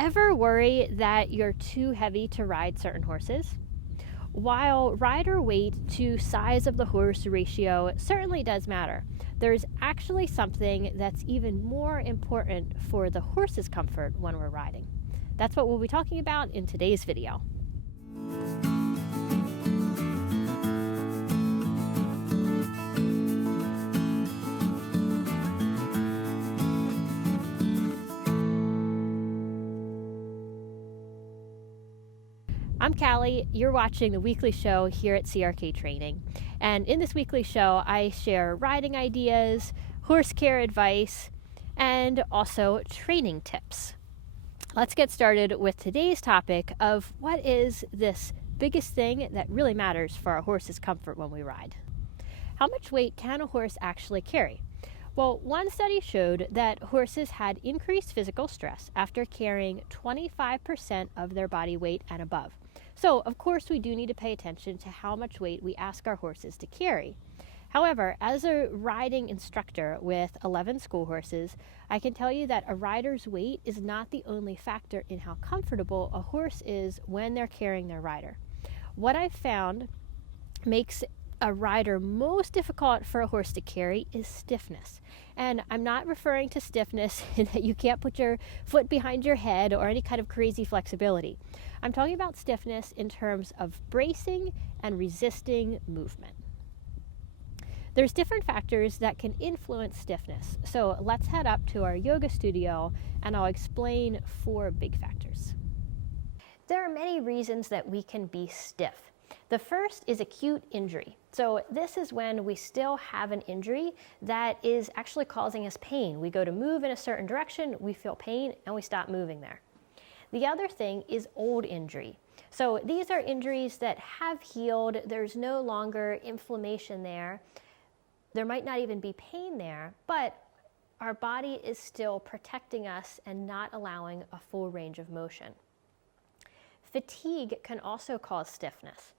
Ever worry that you're too heavy to ride certain horses? While rider weight to size of the horse ratio certainly does matter, there's actually something that's even more important for the horse's comfort when we're riding. That's what we'll be talking about in today's video. I'm Callie, you're watching the weekly show here at CRK Training. And in this weekly show, I share riding ideas, horse care advice, and also training tips. Let's get started with today's topic of what is this biggest thing that really matters for our horse's comfort when we ride. How much weight can a horse actually carry? Well, one study showed that horses had increased physical stress after carrying 25% of their body weight and above. So, of course, we do need to pay attention to how much weight we ask our horses to carry. However, as a riding instructor with 11 school horses, I can tell you that a rider's weight is not the only factor in how comfortable a horse is when they're carrying their rider. What I've found makes a rider most difficult for a horse to carry is stiffness. And I'm not referring to stiffness in that you can't put your foot behind your head or any kind of crazy flexibility. I'm talking about stiffness in terms of bracing and resisting movement. There's different factors that can influence stiffness. So let's head up to our yoga studio and I'll explain 4 big factors. There are many reasons that we can be stiff. The first is acute injury. So this is when we still have an injury that is actually causing us pain. We go to move in a certain direction, we feel pain, and we stop moving there. The other thing is old injury. So these are injuries that have healed, there's no longer inflammation there. There might not even be pain there, but our body is still protecting us and not allowing a full range of motion. Fatigue can also cause stiffness.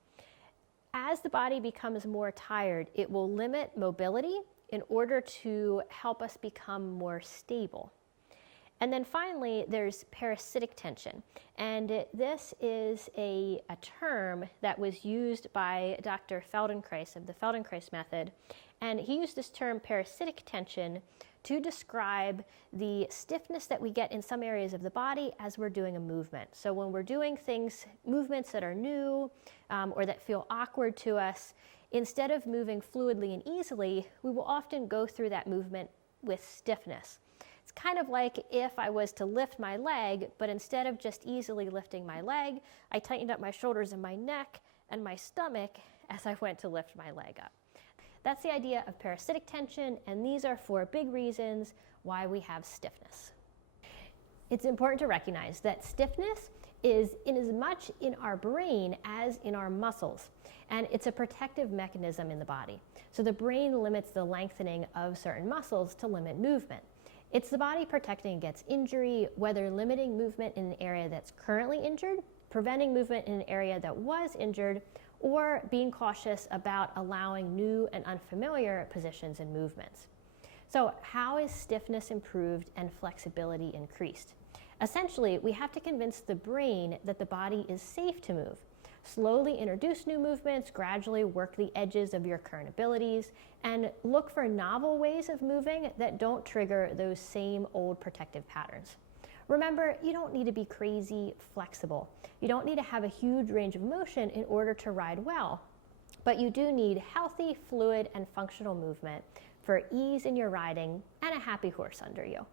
As the body becomes more tired, it will limit mobility in order to help us become more stable. And then finally, there's parasitic tension. And this is a term that was used by Dr. Feldenkrais of the Feldenkrais method. And he used this term parasitic tension to describe the stiffness that we get in some areas of the body as we're doing a movement. So when we're doing movements that are new or that feel awkward to us, instead of moving fluidly and easily, we will often go through that movement with stiffness. It's kind of like if I was to lift my leg, but instead of just easily lifting my leg, I tightened up my shoulders and my neck and my stomach as I went to lift my leg up. That's the idea of parasitic tension, and these are 4 big reasons why we have stiffness. It's important to recognize that stiffness is in as much in our brain as in our muscles, and it's a protective mechanism in the body. So the brain limits the lengthening of certain muscles to limit movement. It's the body protecting against injury, whether limiting movement in an area that's currently injured, preventing movement in an area that was injured, or being cautious about allowing new and unfamiliar positions and movements. So how is stiffness improved and flexibility increased? Essentially, we have to convince the brain that the body is safe to move. Slowly introduce new movements, gradually work the edges of your current abilities, and look for novel ways of moving that don't trigger those same old protective patterns. Remember, you don't need to be crazy flexible. You don't need to have a huge range of motion in order to ride well, but you do need healthy, fluid, and functional movement for ease in your riding and a happy horse under you.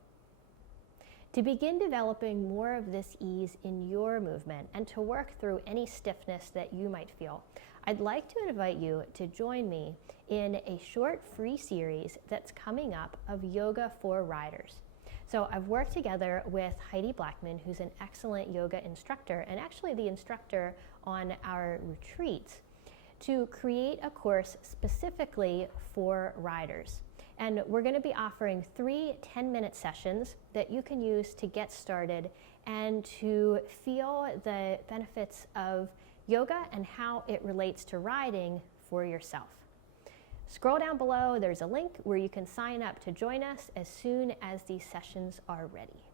To begin developing more of this ease in your movement and to work through any stiffness that you might feel, I'd like to invite you to join me in a short free series that's coming up of yoga for riders. So I've worked together with Heidi Blackman, who's an excellent yoga instructor and actually the instructor on our retreats, to create a course specifically for riders. And we're going to be offering 3 10-minute sessions that you can use to get started and to feel the benefits of yoga and how it relates to riding for yourself. Scroll down below, there's a link where you can sign up to join us as soon as these sessions are ready.